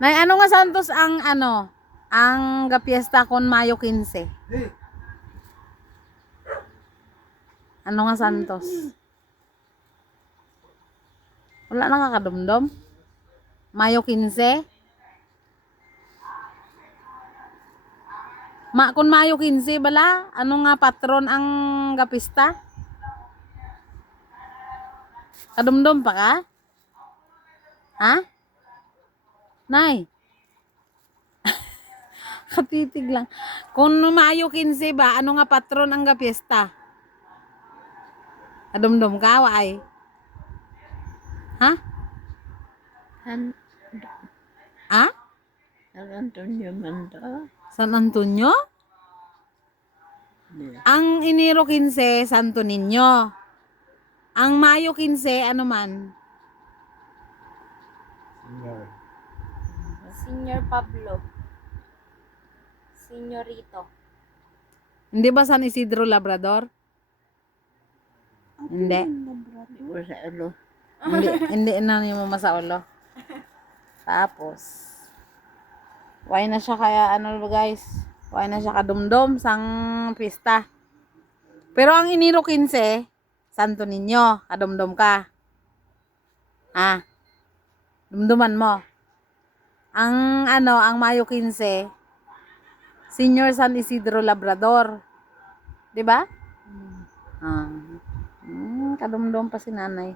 Nay, ano nga santos ang ang gapiesta kon Mayo 15? Ano nga santos? Wala na kakadumdum? Mayo 15? Kun Mayo 15 bala, ano nga patron ang gapista? Kadumdum pa ka? Ha? Nay? Katitig lang. Kung Mayo 15 ba, ano nga patron ang gapiesta? Kadumdum ka, waay? Ha? San, Ha? San Antonio Manda. San Antonio? Ang Enero 15, Santo Niño. Ang Mayo 15, ano man? Senior Pablo. Senyorito. Hindi ba San Isidro Labrador? Hindi. Hindi ko sa ulo. Hindi na mo masaulo. Tapos, why na siya kaya guys? Why na siya kadumdum sang pista. Pero ang Enero 15, Santo Niño, kadumdum ka. Ha? Dumduman mo. Ang ang Mayo 15, Senior San Isidro Labrador. 'Di ba? Kadumdum pa si nanay.